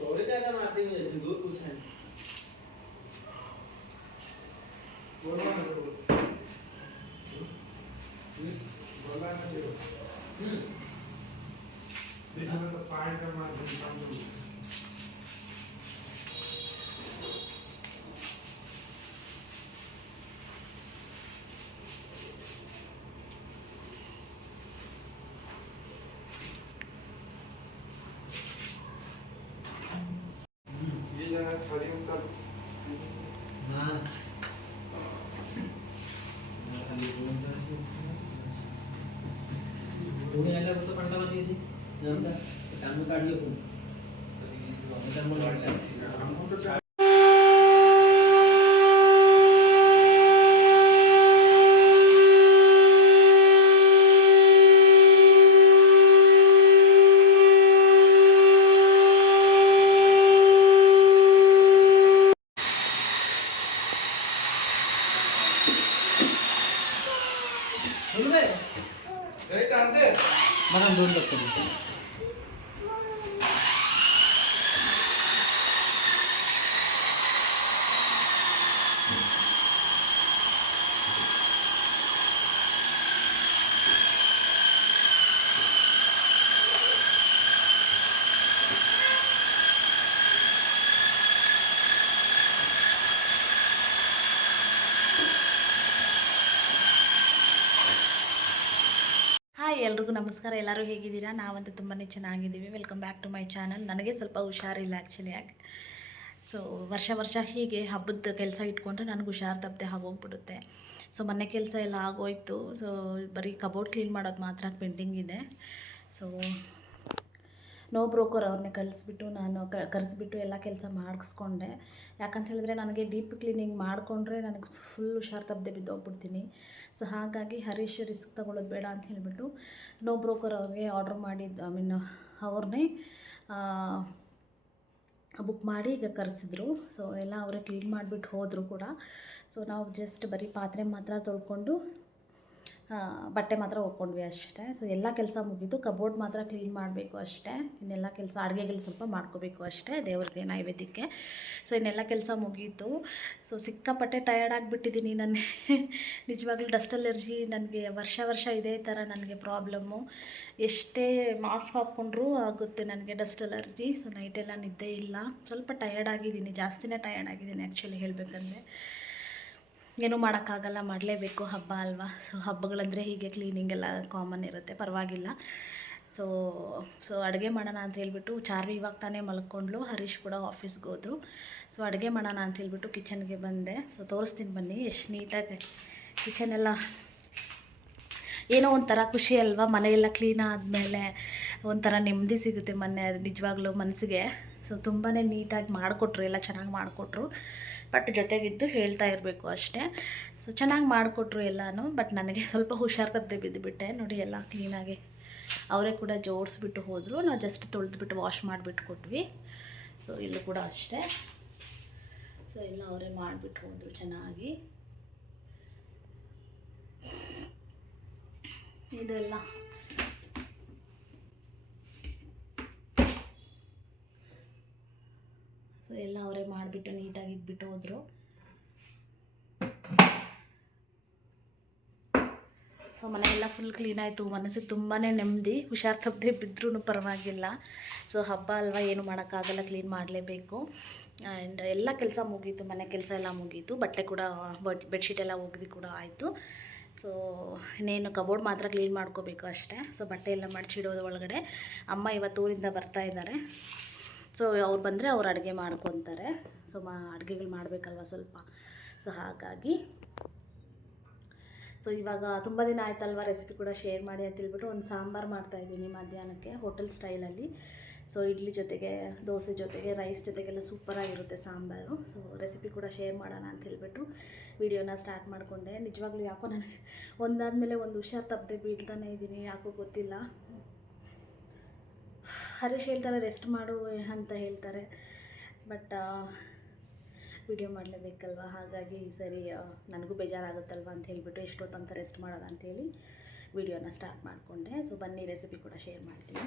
थोड़ी ज्यादा मारते हैं दूर कुछ है बोलना ना बोलना ना देखो तो पानी का मार तुम्हें यायला फक्त पंटा मातीची नंतर तांदूळ काढली आपण मला दोन टक्के ಹಾಯ್ ಎಲ್ರಿಗೂ ನಮಸ್ಕಾರ. ಎಲ್ಲರೂ ಹೇಗಿದ್ದೀರಾ? ನಾವಂತೂ ತುಂಬಾ ಚೆನ್ನಾಗಿದ್ದೀವಿ. Welcome back to my channel. ನನಗೆ ಸ್ವಲ್ಪ ಹುಷಾರಿಲ್ಲ ಆ್ಯಕ್ಚುಲಿ. ಸೊ ವರ್ಷ ಹೀಗೆ ಹಬ್ಬದ ಕೆಲಸ ಇಟ್ಕೊಂಡ್ರೆ ನನಗೆ ಹುಷಾರು ತಪ್ಪದೆ ಆಗೋಗ್ಬಿಡುತ್ತೆ. ಸೊ ಮನೆ ಕೆಲಸ ಎಲ್ಲ ಆಗೋಯ್ತು. ಸೊ ಬರೀ ಕಬೋರ್ಡ್ ಕ್ಲೀನ್ ಮಾಡೋದು ಮಾತ್ರ ಪೆಂಡಿಂಗ್ ಇದೆ. ಸೊ ನೋ ಬ್ರೋಕರ್ ಅವ್ರನ್ನೇ ಕಳಿಸ್ಬಿಟ್ಟು ನಾನು ಕರೆಸ್ಬಿಟ್ಟು ಎಲ್ಲ ಕೆಲಸ ಮಾಡಿಸ್ಕೊಂಡೆ. ಯಾಕಂತ ಹೇಳಿದ್ರೆ ನನಗೆ ಡೀಪ್ ಕ್ಲೀನಿಂಗ್ ಮಾಡಿಕೊಂಡ್ರೆ ನನಗೆ ಫುಲ್ ಹುಷಾರು ತಪ್ಪದೆ ಬಿದ್ದೋಗ್ಬಿಡ್ತೀನಿ. ಸೊ ಹಾಗಾಗಿ ಹರೀಶ್ ರಿಸ್ಕ್ ತೊಗೊಳ್ಳೋದು ಬೇಡ ಅಂತ ಹೇಳಿಬಿಟ್ಟು ನೋ ಬ್ರೋಕರ್ ಅವ್ರಿಗೆ ಆರ್ಡ್ರ್ ಮಾಡಿದ್ದು, ಅವ್ರನ್ನೇ ಬುಕ್ ಮಾಡಿ ಈಗ ಕರೆಸಿದ್ರು. ಸೊ ಎಲ್ಲ ಅವರೇ ಕ್ಲೀನ್ ಮಾಡಿಬಿಟ್ಟು ಹೋದರು ಕೂಡ. ಸೊ ನಾವು ಜಸ್ಟ್ ಬರೀ ಪಾತ್ರೆ ಮಾತ್ರ ತೊಳ್ಕೊಂಡು ಬಟ್ಟೆ ಮಾತ್ರ ಒಕ್ಕೊಂಡ್ವಿ ಅಷ್ಟೇ. ಸೊ ಎಲ್ಲ ಕೆಲಸ ಮುಗಿದು ಕಬೋರ್ಡ್ ಮಾತ್ರ ಕ್ಲೀನ್ ಮಾಡಬೇಕು ಅಷ್ಟೇ. ಇನ್ನೆಲ್ಲ ಕೆಲಸ ಅಡುಗೆಗಳು ಸ್ವಲ್ಪ ಮಾಡ್ಕೋಬೇಕು ಅಷ್ಟೇ ದೇವ್ರಿಗೆ ನೈವೇದ್ಯಕ್ಕೆ. ಸೊ ಇನ್ನೆಲ್ಲ ಕೆಲಸ ಮುಗೀತು. ಸೊ ಸಿಕ್ಕಾಪಟ್ಟೆ ಟಯರ್ಡ್ ಆಗಿಬಿಟ್ಟಿದ್ದೀನಿ ನಾನು. ನಿಜವಾಗ್ಲೂ ಡಸ್ಟ್ ಅಲರ್ಜಿ ನನಗೆ ವರ್ಷ ಇದೇ ಥರ ನನಗೆ ಪ್ರಾಬ್ಲಮ್ಮು. ಎಷ್ಟೇ ಮಾಸ್ಕ್ ಹಾಕ್ಕೊಂಡ್ರೂ ಆಗುತ್ತೆ ನನಗೆ ಡಸ್ಟ್ ಅಲರ್ಜಿ. ಸೊ ನೈಟೆಲ್ಲ ನಿದ್ದೆ ಇಲ್ಲ, ಸ್ವಲ್ಪ ಟಯರ್ಡ್ ಆಗಿದ್ದೀನಿ, ಜಾಸ್ತಿನೇ ಟಯರ್ಡ್ ಆಗಿದ್ದೀನಿ ಆ್ಯಕ್ಚುಲಿ ಹೇಳಬೇಕಂದ್ರೆ. ಏನೂ ಮಾಡೋಕ್ಕಾಗಲ್ಲ, ಮಾಡಲೇಬೇಕು, ಹಬ್ಬ ಅಲ್ವಾ. ಸೊ ಹಬ್ಬಗಳಂದರೆ ಹೀಗೆ ಕ್ಲೀನಿಂಗ್ ಎಲ್ಲ ಕಾಮನ್ ಇರುತ್ತೆ, ಪರವಾಗಿಲ್ಲ. ಸೊ ಅಡುಗೆ ಮಾಡೋಣ ಅಂತ ಹೇಳ್ಬಿಟ್ಟು ಚಾರ್ವಿ ಇವಾಗ ತಾನೇ ಮಲ್ಕೊಂಡ್ಲು, ಹರೀಶ್ ಕೂಡ ಆಫೀಸ್ಗೆ ಹೋದರು. ಸೊ ಅಡುಗೆ ಮಾಡೋಣ ಅಂತ ಹೇಳ್ಬಿಟ್ಟು ಕಿಚನ್ಗೆ ಬಂದೆ. ಸೊ ತೋರಿಸ್ತೀನಿ ಬನ್ನಿ ಎಷ್ಟು ನೀಟಾಗಿ ಕಿಚನ್ ಎಲ್ಲ. ಏನೋ ಒಂಥರ ಖುಷಿ ಅಲ್ವಾ, ಮನೆಯೆಲ್ಲ ಕ್ಲೀನ್ ಆದಮೇಲೆ ಒಂಥರ ನೆಮ್ಮದಿ ಸಿಗುತ್ತೆ ಮನೆ ನಿಜವಾಗ್ಲೂ ಮನಸ್ಸಿಗೆ. ಸೊ ತುಂಬಾ ನೀಟಾಗಿ ಮಾಡಿಕೊಟ್ರು, ಎಲ್ಲ ಚೆನ್ನಾಗಿ ಮಾಡಿಕೊಟ್ರು. ಬಟ್ ಜೊತೆಗಿದ್ದು ಹೇಳ್ತಾ ಇರಬೇಕು ಅಷ್ಟೇ. ಸೊ ಚೆನ್ನಾಗಿ ಮಾಡಿಕೊಟ್ರು ಎಲ್ಲನೂ. ಬಟ್ ನನಗೆ ಸ್ವಲ್ಪ ಹುಷಾರು ತಪ್ಪದೆ ಬಿದ್ದುಬಿಟ್ಟೆ ನೋಡಿ. ಎಲ್ಲ ಕ್ಲೀನಾಗಿ ಅವರೇ ಕೂಡ ಜೋಡಿಸ್ಬಿಟ್ಟು ಹೋದರು. ನಾವು ಜಸ್ಟ್ ತೊಳೆದ್ಬಿಟ್ಟು ವಾಶ್ ಮಾಡಿಬಿಟ್ಟು ಕೊಟ್ವಿ. ಸೊ ಇಲ್ಲೂ ಕೂಡ ಅಷ್ಟೇ. ಸೊ ಎಲ್ಲ ಅವರೇ ಮಾಡಿಬಿಟ್ಟು ಹೋದರು ಚೆನ್ನಾಗಿ. ಇದೆಲ್ಲ ಸೊ ಎಲ್ಲ ಅವರೇ ಮಾಡಿಬಿಟ್ಟು ನೀಟಾಗಿ ಇಟ್ಬಿಟ್ಟು ಹೋದರು. ಸೊ ಮನೆಯೆಲ್ಲ ಫುಲ್ ಕ್ಲೀನ್ ಆಯಿತು. ಮನಸ್ಸಿಗೆ ತುಂಬಾ ನೆಮ್ಮದಿ. ಹುಷಾರು ತಪ್ಪದೆ ಬಿದ್ದರೂ ಪರವಾಗಿಲ್ಲ. ಸೊ ಹಬ್ಬ ಅಲ್ವಾ, ಏನು ಮಾಡೋಕ್ಕಾಗಲ್ಲ, ಕ್ಲೀನ್ ಮಾಡಲೇಬೇಕು. ಆ್ಯಂಡ್ ಎಲ್ಲ ಕೆಲಸ ಮುಗೀತು, ಮನೆ ಕೆಲಸ ಎಲ್ಲ ಮುಗೀತು. ಬಟ್ಟೆ ಕೂಡ ಬೆಡ್ಶೀಟ್ ಎಲ್ಲ ಒಗೆದು ಕೂಡ ಆಯಿತು. ಸೊ ಇನ್ನೇನು ಕಬೋರ್ಡ್ ಮಾತ್ರ ಕ್ಲೀನ್ ಮಾಡ್ಕೋಬೇಕು ಅಷ್ಟೇ. ಸೊ ಬಟ್ಟೆ ಎಲ್ಲ ಮಡಚಿಡೋದು ಒಳಗಡೆ. ಅಮ್ಮ ಇವತ್ತು ಊರಿಂದ ಬರ್ತಾ ಇದ್ದಾರೆ. ಸೊ ಅವ್ರು ಬಂದರೆ ಅವ್ರು ಅಡುಗೆ ಮಾಡ್ಕೊತಾರೆ. ಸೊ ಅಡುಗೆಗಳು ಮಾಡಬೇಕಲ್ವ ಸ್ವಲ್ಪ. ಸೊ ಹಾಗಾಗಿ ಸೊ ಇವಾಗ ತುಂಬ ದಿನ ಆಯ್ತಲ್ವ ರೆಸಿಪಿ ಕೂಡ ಶೇರ್ ಮಾಡಿ ಅಂತ ಹೇಳ್ಬಿಟ್ಟು ಒಂದು ಸಾಂಬಾರು ಮಾಡ್ತಾಯಿದ್ದೀನಿ ಮಧ್ಯಾಹ್ನಕ್ಕೆ ಹೋಟೆಲ್ ಸ್ಟೈಲಲ್ಲಿ. ಸೊ ಇಡ್ಲಿ ಜೊತೆಗೆ, ದೋಸೆ ಜೊತೆಗೆ, ರೈಸ್ ಜೊತೆಗೆಲ್ಲ ಸೂಪರಾಗಿರುತ್ತೆ ಸಾಂಬಾರು. ಸೊ ರೆಸಿಪಿ ಕೂಡ ಶೇರ್ ಮಾಡೋಣ ಅಂತ ಹೇಳ್ಬಿಟ್ಟು ವಿಡಿಯೋನ ಸ್ಟಾರ್ಟ್ ಮಾಡಿಕೊಂಡೆ. ನಿಜವಾಗ್ಲೂ ಯಾಕೋ ನನಗೆ ಒಂದಾದಮೇಲೆ ಒಂದು ಹುಷಾರು ತಪ್ಪದೆ ಬೀಳ್ತಾನೆ ಇದ್ದೀನಿ, ಯಾಕೋ ಗೊತ್ತಿಲ್ಲ. ಹರೀಶ್ ಹೇಳ್ತಾರೆ ರೆಸ್ಟ್ ಮಾಡು ಅಂತ ಹೇಳ್ತಾರೆ. ಬಟ್ ವಿಡಿಯೋ ಮಾಡಲೇಬೇಕಲ್ವ, ಹಾಗಾಗಿ ಸರಿ ನನಗೂ ಬೇಜಾರಾಗುತ್ತಲ್ವ ಅಂತ ಹೇಳಿಬಿಟ್ಟು ಎಷ್ಟೊತ್ತಂತ ರೆಸ್ಟ್ ಮಾಡೋದು ಅಂಥೇಳಿ ವಿಡಿಯೋನ ಸ್ಟಾರ್ಟ್ ಮಾಡಿಕೊಂಡೆ. ಸೊ ಬನ್ನಿ ರೆಸಿಪಿ ಕೂಡ ಶೇರ್ ಮಾಡ್ತೀನಿ.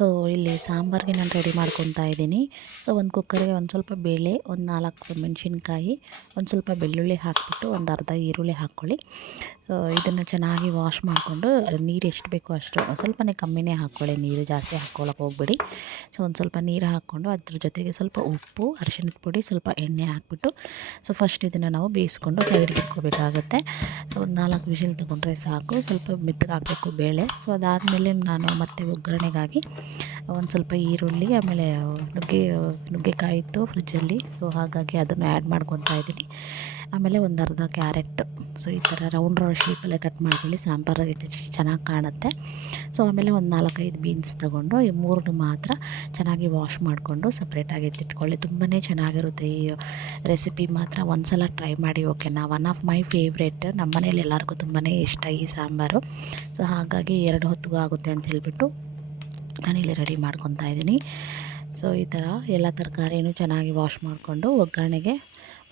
ಸೊ ಇಲ್ಲಿ ಸಾಂಬಾರಿಗೆ ನಾನು ರೆಡಿ ಮಾಡ್ಕೊತಾ ಇದ್ದೀನಿ. ಸೊ ಒಂದು ಕುಕ್ಕರ್ಗೆ ಒಂದು ಸ್ವಲ್ಪ ಬೇಳೆ, ಒಂದು 4 ಮೆಣಸಿನ್ಕಾಯಿ, ಒಂದು ಸ್ವಲ್ಪ ಬೆಳ್ಳುಳ್ಳಿ ಹಾಕಿಬಿಟ್ಟು ಒಂದು ಅರ್ಧ ಈರುಳ್ಳಿ ಹಾಕ್ಕೊಳ್ಳಿ. ಸೊ ಇದನ್ನು ಚೆನ್ನಾಗಿ ವಾಶ್ ಮಾಡಿಕೊಂಡು ನೀರು ಎಷ್ಟು ಬೇಕೋ ಅಷ್ಟು, ಸ್ವಲ್ಪನೇ ಕಮ್ಮಿನೇ ಹಾಕ್ಕೊಳ್ಳಿ, ನೀರು ಜಾಸ್ತಿ ಹಾಕ್ಕೊಳ್ಳೋಕೆ ಹೋಗ್ಬೇಡಿ. ಸೊ ಒಂದು ಸ್ವಲ್ಪ ನೀರು ಹಾಕ್ಕೊಂಡು ಅದ್ರ ಜೊತೆಗೆ ಸ್ವಲ್ಪ ಉಪ್ಪು, ಅರಿಶಿಣದ ಪುಡಿ, ಸ್ವಲ್ಪ ಎಣ್ಣೆ ಹಾಕ್ಬಿಟ್ಟು ಸೊ ಫಸ್ಟ್ ಇದನ್ನು ನಾವು ಬೇಯಿಸ್ಕೊಂಡು ಸೈಡ್ಗೆ ಇಟ್ಕೋಬೇಕಾಗುತ್ತೆ. ಸೊ ಒಂದು 4 ವಿಷಲ್ ತೊಗೊಂಡ್ರೆ ಸಾಕು. ಸ್ವಲ್ಪ ಮೆತ್ತಗೆ ಹಾಕಬೇಕು ಬೇಳೆ. ಸೊ ಅದಾದಮೇಲೆ ನಾನು ಮತ್ತೆ ಒಗ್ಗರಣೆಗಾಗಿ ಒಂದು ಸ್ವಲ್ಪ ಈರುಳ್ಳಿ, ಆಮೇಲೆ ನುಗ್ಗೆಕಾಯಿ ಇತ್ತು ಫ್ರಿಜ್ಜಲ್ಲಿ, ಸೊ ಹಾಗಾಗಿ ಅದನ್ನು ಆ್ಯಡ್ ಮಾಡ್ಕೊತಾ ಇದ್ದೀನಿ. ಆಮೇಲೆ ಒಂದು ಅರ್ಧ ಕ್ಯಾರೆಟ್, ಸೊ ಈ ಥರ ರೌಂಡ್ ಶೇಪಲ್ಲೇ ಕಟ್ ಮಾಡ್ಕೊಳ್ಳಿ, ಸಾಂಬಾರು ಚೆನ್ನಾಗಿ ಕಾಣುತ್ತೆ. ಸೊ ಆಮೇಲೆ ಒಂದು 4-5 ಬೀನ್ಸ್ ತೊಗೊಂಡು ಈ 3 ಮಾತ್ರ ಚೆನ್ನಾಗಿ ವಾಶ್ ಮಾಡಿಕೊಂಡು ಸಪ್ರೇಟಾಗಿ ಎತ್ತಿಟ್ಕೊಳ್ಳಿ. ತುಂಬಾ ಚೆನ್ನಾಗಿರುತ್ತೆ ಈ ರೆಸಿಪಿ, ಮಾತ್ರ ಒಂದು ಸಲ ಟ್ರೈ ಮಾಡಿ. ಓಕೆನಾ? One of my favourite. ನಮ್ಮ ಮನೇಲಿ ಎಲ್ಲರಿಗೂ ತುಂಬಾ ಇಷ್ಟ ಈ ಸಾಂಬಾರು. ಸೊ ಹಾಗಾಗಿ 2 ಹೊತ್ತಿಗೂ ಆಗುತ್ತೆ ಅಂತ ಹೇಳಿಬಿಟ್ಟು ನಾನಿಲ್ಲಿ ರೆಡಿ ಮಾಡ್ಕೊತಾ ಇದ್ದೀನಿ. ಸೊ ಈ ಥರ ಎಲ್ಲ ತರಕಾರಿನೂ ಚೆನ್ನಾಗಿ ವಾಶ್ ಮಾಡಿಕೊಂಡು ಒಗ್ಗರಣೆಗೆ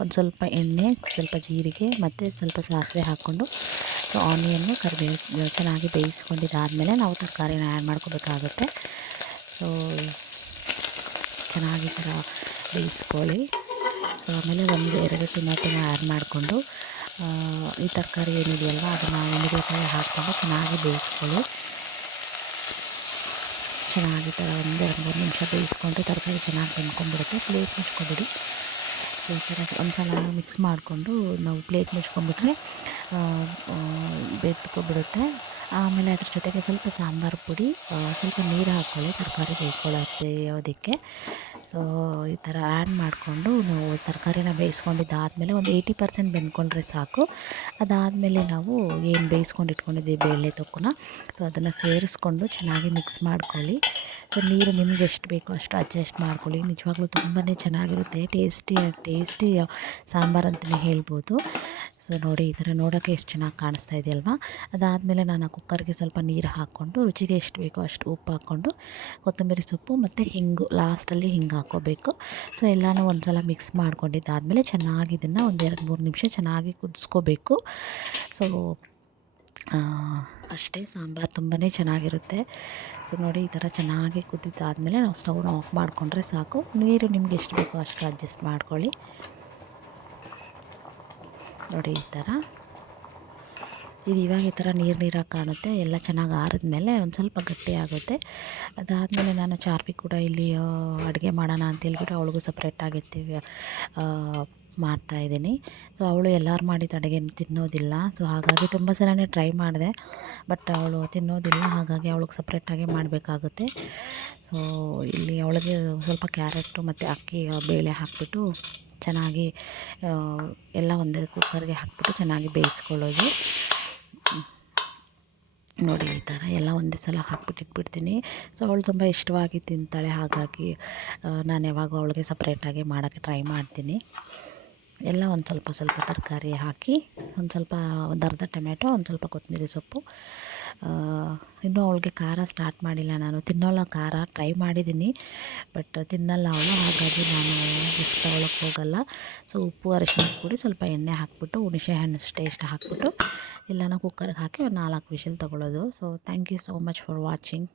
ಒಂದು ಸ್ವಲ್ಪ ಎಣ್ಣೆ, ಸ್ವಲ್ಪ ಜೀರಿಗೆ ಮತ್ತು ಸ್ವಲ್ಪ ಸಾಸಿವೆ ಹಾಕ್ಕೊಂಡು ಸೊ ಆನಿಯನ್ನು ಕರಿಬೇವು ಚೆನ್ನಾಗಿ ಬೇಯಿಸ್ಕೊಂಡಿದ್ದಾದಮೇಲೆ ನಾವು ತರಕಾರಿನ ಆ್ಯಡ್ ಮಾಡ್ಕೋಬೇಕಾಗುತ್ತೆ. ಸೊ ಚೆನ್ನಾಗಿ ಥರ ಬೇಯಿಸ್ಕೊಳ್ಳಿ. ಸೊ ಆಮೇಲೆ 1-2 ಟೊಮೆಟೊನ ಆ್ಯಡ್ ಮಾಡಿಕೊಂಡು ಈ ತರಕಾರಿ ಏನಿದೆಯಲ್ವ ಅದನ್ನು ಇಮಿಡಿಯೇಟಾಗಿ ಹಾಕ್ಕೊಂಡು ಚೆನ್ನಾಗಿ ಬೇಯಿಸ್ಕೊಳ್ಳಿ. ಚೆನ್ನಾಗಿ ಥರ 1-2-3 ನಿಮಿಷ ಬೇಯಿಸ್ಕೊಂಡು ತರಕಾರಿ ಚೆನ್ನಾಗಿ ಬೆಂದ್ಕೊಂಡ್ಬಿಡುತ್ತೆ. ಪ್ಲೇಟ್ ಮುಚ್ಕೊಂಬಿಡಿ. ಈ ಥರ ಒಂದು ಸಲ ಮಿಕ್ಸ್ ಮಾಡಿಕೊಂಡು ನಾವು ಪ್ಲೇಟ್ ಮುಚ್ಕೊಂಡ್ಬಿಟ್ರೆ ಬೆಂದ್ಕೊಬಿಡುತ್ತೆ. ಆಮೇಲೆ ಅದ್ರ ಜೊತೆಗೆ ಸ್ವಲ್ಪ ಸಾಂಬಾರು ಪುಡಿ, ಸ್ವಲ್ಪ ನೀರು ಹಾಕ್ಕೊಳ್ಳಿ ತರಕಾರಿ ಬೇಯೋದಕ್ಕೆ. ಸೊ ಈ ಥರ ಆ್ಯಡ್ ಮಾಡಿಕೊಂಡು ನಾವು ತರಕಾರಿನ ಬೇಯಿಸ್ಕೊಂಡಿದ್ದಾದಮೇಲೆ ಒಂದು 80% ಬೆಂದ್ಕೊಂಡ್ರೆ ಸಾಕು. ಅದಾದಮೇಲೆ ನಾವು ಏನು ಬೇಯಿಸ್ಕೊಂಡು ಇಟ್ಕೊಂಡಿದ್ದೀವಿ ಬೇಳೆ ತೊಕ್ಕನ, ಸೊ ಅದನ್ನು ಸೇರಿಸ್ಕೊಂಡು ಚೆನ್ನಾಗಿ ಮಿಕ್ಸ್ ಮಾಡ್ಕೊಳ್ಳಿ. ಸೊ ನೀರು ನಿಮ್ಗೆ ಎಷ್ಟು ಬೇಕೋ ಅಷ್ಟು ಅಡ್ಜಸ್ಟ್ ಮಾಡ್ಕೊಳ್ಳಿ. ನಿಜವಾಗ್ಲೂ ತುಂಬಾ ಚೆನ್ನಾಗಿರುತ್ತೆ, ಟೇಸ್ಟಿ ಸಾಂಬಾರು ಅಂತಲೇ ಹೇಳ್ಬೋದು. ಸೊ ನೋಡಿ, ಈ ಥರ ನೋಡೋಕ್ಕೆ ಎಷ್ಟು ಚೆನ್ನಾಗಿ ಕಾಣಿಸ್ತಾ ಇದೆಯಲ್ವಾ? ಅದಾದಮೇಲೆ ನಾನು ಆ ಕುಕ್ಕರ್ಗೆ ಸ್ವಲ್ಪ ನೀರು ಹಾಕ್ಕೊಂಡು ರುಚಿಗೆ ಎಷ್ಟು ಬೇಕೋ ಅಷ್ಟು ಉಪ್ಪು ಹಾಕ್ಕೊಂಡು ಕೊತ್ತಂಬರಿ ಸೊಪ್ಪು ಮತ್ತು ಹಿಂಗು, ಲಾಸ್ಟಲ್ಲಿ ಹಿಂಗೆ ಹಾಕ್ಕೋಬೇಕು. ಸೊ ಎಲ್ಲನೂ ಒಂದು ಸಲ ಮಿಕ್ಸ್ ಮಾಡ್ಕೊಂಡಿದ್ದಾದಮೇಲೆ ಚೆನ್ನಾಗಿ ಇದನ್ನು 1-2-3 ನಿಮಿಷ ಚೆನ್ನಾಗಿ ಕುದಿಸ್ಕೋಬೇಕು. ಸೊ ಅಷ್ಟೇ, ಸಾಂಬಾರು ತುಂಬಾ ಚೆನ್ನಾಗಿರುತ್ತೆ. ಸೊ ನೋಡಿ, ಈ ಥರ ಚೆನ್ನಾಗಿ ಕುದ್ದಿದ್ದಾದಮೇಲೆ ನಾವು ಸ್ಟವ್ನ ಆಫ್ ಮಾಡಿಕೊಂಡ್ರೆ ಸಾಕು. ನೀರು ನಿಮ್ಗೆ ಎಷ್ಟು ಬೇಕೋ ಅಷ್ಟು ಅಡ್ಜಸ್ಟ್ ಮಾಡ್ಕೊಳ್ಳಿ. ನೋಡಿ ಈ ಥರ ಇದು ಇವಾಗ ಈ ಥರ ನೀರಾಗಿ ಕಾಣುತ್ತೆ. ಎಲ್ಲ ಚೆನ್ನಾಗಿ ಆರಿದ್ಮೇಲೆ ಒಂದು ಸ್ವಲ್ಪ ಗಟ್ಟಿ ಆಗುತ್ತೆ. ಅದಾದಮೇಲೆ ನಾನು ಚಾರ್ವಿ ಕೂಡ ಇಲ್ಲಿ ಅಡುಗೆ ಮಾಡೋಣ ಅಂತೇಳ್ಬಿಟ್ಟು ಅವಳಿಗೂ ಸಪ್ರೇಟಾಗಿ ಮಾಡ್ತಾಯಿದ್ದೀನಿ. ಸೊ ಅವಳು ಎಲ್ಲರೂ ಮಾಡಿದ ಅಡುಗೆ ತಿನ್ನೋದಿಲ್ಲ. ಸೊ ಹಾಗಾಗಿ ತುಂಬ ಸಲನೇ ಟ್ರೈ ಮಾಡಿದೆ, ಬಟ್ ಅವಳು ತಿನ್ನೋದಿಲ್ಲ. ಹಾಗಾಗಿ ಅವಳಿಗೆ ಸಪ್ರೇಟಾಗಿ ಮಾಡಬೇಕಾಗುತ್ತೆ. ಸೊ ಇಲ್ಲಿ ಅವಳಿಗೆ ಸ್ವಲ್ಪ ಕ್ಯಾರೆಟು ಮತ್ತು ಅಕ್ಕಿ ಬೇಳೆ ಹಾಕಿಬಿಟ್ಟು ಚೆನ್ನಾಗಿ ಎಲ್ಲ ಒಂದೇ ಕುಕ್ಕರ್ಗೆ ಹಾಕ್ಬಿಟ್ಟು ಚೆನ್ನಾಗಿ ಬೇಯಿಸ್ಕೊಳ್ಳೋದು. ನೋಡಿ ಈ ಥರ ಎಲ್ಲ ಒಂದೇ ಸಲ ಹಾಕ್ಬಿಟ್ಟು ಇಟ್ಬಿಡ್ತೀನಿ. ಸೊ ಅವಳು ತುಂಬ ಇಷ್ಟವಾಗಿ ತಿಂತಾಳೆ. ಹಾಗಾಗಿ ನಾನು ಯಾವಾಗ ಅವಳಿಗೆ ಸಪ್ರೇಟಾಗಿ ಮಾಡೋಕ್ಕೆ ಟ್ರೈ ಮಾಡ್ತೀನಿ. ಎಲ್ಲ ಒಂದು ಸ್ವಲ್ಪ ತರಕಾರಿ ಹಾಕಿ ಒಂದು ಅರ್ಧ ಟೊಮೆಟೊ, ಒಂದು ಸ್ವಲ್ಪ ಕೊತ್ತಂಬರಿ ಸೊಪ್ಪು. ಇನ್ನೂ ಅವಳಿಗೆ ಖಾರ ಸ್ಟಾರ್ಟ್ ಮಾಡಿಲ್ಲ. ನಾನು ತಿನ್ನೋಲ್ಲ ಖಾರ, ಟ್ರೈ ಮಾಡಿದ್ದೀನಿ ಬಟ್ ತಿನ್ನಲ್ಲ ಅವಳು. ಹಾಗಾಗಿ ನಾನು ರಿಸ್ಕ್ ತಗೊಳ್ಳೋಕ್ಕೆ ಹೋಗಲ್ಲ. ಸೊ ಉಪ್ಪು, ಅರಿಶಿಣದ ಪುಡಿ, ಸ್ವಲ್ಪ ಎಣ್ಣೆ ಹಾಕ್ಬಿಟ್ಟು ಹುಣಸೆ ಹಣ್ಣು ಟೇಸ್ಟ್ ಹಾಕ್ಬಿಟ್ಟು ಎಲ್ಲನೂ ಕುಕ್ಕರ್ಗೆ ಹಾಕಿ ಒಂದು 4 ವಿಷಲ್ ತೊಗೊಳ್ಳೋದು. So thank you so much for watching.